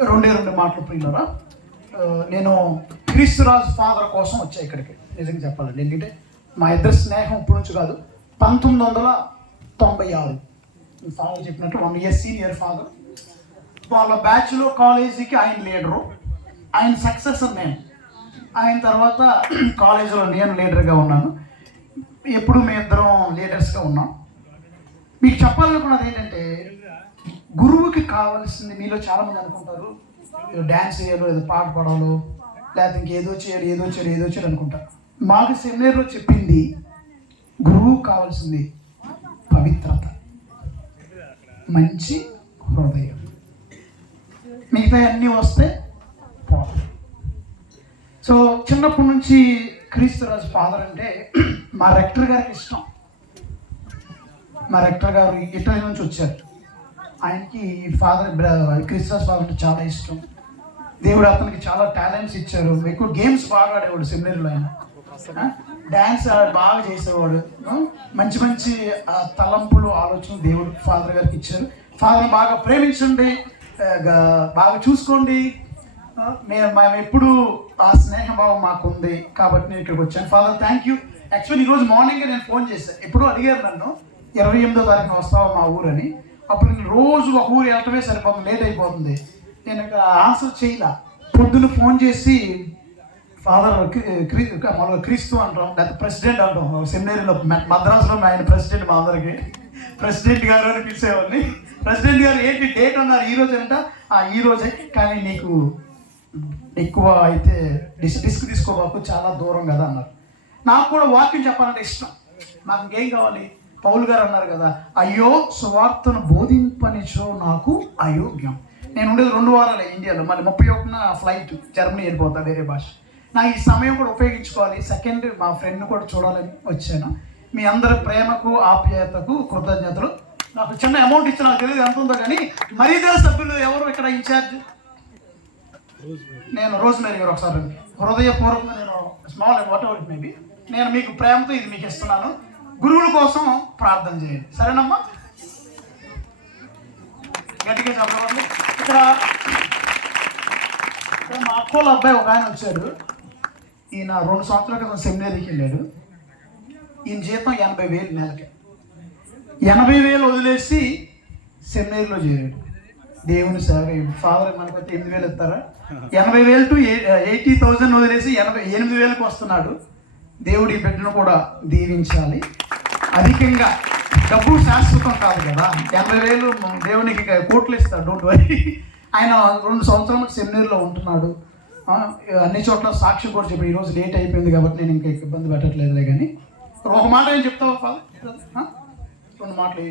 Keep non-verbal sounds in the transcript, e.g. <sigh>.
రెండే రెండు మాటలు ప్రియులరా. నేను క్రీస్తురాజు ఫాదర్ కోసం వచ్చా ఇక్కడికి. నిజంగా చెప్పాలండి. ఎందుకంటే మా ఇద్దరు స్నేహం ఇప్పుడు నుంచి కాదు. పంతొమ్మిది వందల తొంభై ఆరు. ఫాదర్ చెప్పినట్టు వన్ ఇయర్ సీనియర్ ఫాదర్. వాళ్ళ బ్యాచ్లో కాలేజీకి ఆయన లీడరు. ఆయన సక్సెసర్ నేను. ఆయన తర్వాత <clears throat> కాలేజీలో నేను లీడర్గా ఉన్నాను. ఎప్పుడు మేము ఇద్దరం లీడర్స్గా ఉన్నాం. మీకు చెప్పాలనుకున్నది ఏంటంటే గురువుకి కావాల్సింది మీలో చాలామంది అనుకుంటారు. డ్యాన్స్ చేయాలో ఏదో పాట పాడాలో లేకపోతే ఇంకేదో చేయాలి ఏదో చేయాలి ఏదో చేయాలి అనుకుంటారు. మాకు సెమినార్లో చెప్పింది గురువు కావాల్సింది పవిత్రత. మంచి హృదయం. మిగతా అన్నీ వస్తే పోతాయి. సో చిన్నప్పటి నుంచి క్రీస్తురాజు ఫాదర్ అంటే మా రెక్టర్ గారికి ఇష్టం. మా రెక్టర్ గారు ఇటలీ నుంచి వచ్చారు. ఆయనకి ఫాదర్ క్రిస్మస్ ఫాదర్ అంటే చాలా ఇష్టం. దేవుడు అతనికి చాలా టాలెంట్స్ ఇచ్చారు. ఎక్కువ గేమ్స్ బాగా ఆడేవాడు సెమినరీలో ఆయన. డ్యాన్స్ బాగా చేసేవాడు. మంచి మంచి తలంపులు ఆలోచనలు దేవుడు ఫాదర్ గారికి ఇచ్చారు. ఫాదర్ బాగా ప్రేమించండి బాగా చూసుకోండి. మేము మేము ఎప్పుడు ఆ స్నేహభావం మాకు ఉంది కాబట్టి నేను ఇక్కడికి వచ్చాను. ఫాదర్ థ్యాంక్ యూ యాక్చువల్లీ ఈరోజు మార్నింగ్ నేను ఫోన్ చేశాను ఎప్పుడూ అడిగారు నన్ను ఇరవై ఎనిమిదో తారీఖున వస్తావా మా ఊరని. అప్పుడు రోజు ఒక ఊరు వెళ్ళటమే సరిపోతుంది లేట్ అయిపోతుంది. నేను ఇంకా ఆన్సర్ చేయలే. పొద్దున్న ఫోన్ చేసి ఫాదర్ మనం క్రీస్తు అంటాం లేకపోతే ప్రెసిడెంట్ అంటాం. సెమినరీలో మద్రాసులో ఆయన ప్రెసిడెంట్ మా అందరికి. ప్రెసిడెంట్ గారు అని పిలిచేవాడిని. ప్రెసిడెంట్ గారు ఏంటి డేట్ అన్నారు ఈ రోజు అంట. "ఆ, ఈ రోజే. కానీ నీకు ఎక్కువ అయితే డిస్ డిస్క్ తీసుకోబాకు చాలా దూరం కదా అన్నారు. నాకు కూడా వాకింగ్ చెప్పాలంటే ఇష్టం. నాకు ఇంకేం కావాలి? పౌలు గారు అన్నారు కదా అయ్యో సువార్తను బోధింపనిచో నాకు అయోగ్యం. నేను ఉండేది రెండు వారాలే ఇండియాలో మళ్ళీ ముప్పై ఒకటిన ఫ్లైట్ జర్మనీ వెళ్ళిపోతా వేరే భాష. నా ఈ సమయం కూడా ఉపయోగించుకోవాలి. సెకండ్ మా ఫ్రెండ్ కూడా చూడాలని వచ్చాను. మీ అందరి ప్రేమకు ఆప్యాయతకు కృతజ్ఞతలు. నాకు చిన్న అమౌంట్ ఇచ్చిన నాకు తెలియదు ఎంత ఉందో కానీ మరీదే సభ్యులు ఎవరు ఇక్కడ ఇన్ఛార్జ్ నేను రోజు మేరీ గారు ఒకసారి హృదయపూర్వకంగా నేను స్మాల్ వాట్ ఎవర్ మేబీ నేను మీకు ప్రేమతో ఇది మీకు ఇస్తున్నాను. గురువుల కోసం ప్రార్థన చేయండి. సరేనమ్మా? గట్టిగా చెప్పండి ఇక్కడ ఇక్కడ మా అక్కోళ్ళ అబ్బాయి ఒక ఆయన వచ్చాడు. ఈయన రెండు సంవత్సరాల క్రితం సెమినరీకి వెళ్ళాడు. ఈయన జీతం ఎనభై వేలు నెలకి. ఎనభై వేలు వదిలేసి సెమినరీలో చేరాడు. దేవుని సార్ ఫాదర్ మనకైతే ఎనిమిది వేలు ఇస్తారా? ఎనభై వేలు టు ఎయిటీ థౌజండ్ వదిలేసి ఎనభై ఎనిమిది వేలకు వస్తున్నాడు. దేవుడి బిడ్డను కూడా దీవించాలి. అధికంగా డబ్బు శాశ్వతం కాదు కదా. ఎనభై వేలు దేవునికి కోట్లు ఇస్తాడు డోంట్ వరీ ఆయన రెండు సంవత్సరాలకు సెమినరీలో ఉంటున్నాడు. అన్ని చోట్ల సాక్షి కూడా చెప్పి ఈరోజు లేట్ అయిపోయింది కాబట్టి నేను ఇంకా ఇబ్బంది పెట్టట్లేదులే కానీ ఒక మాట ఏం చెప్తావా ఫాదర్ రెండు మాటలు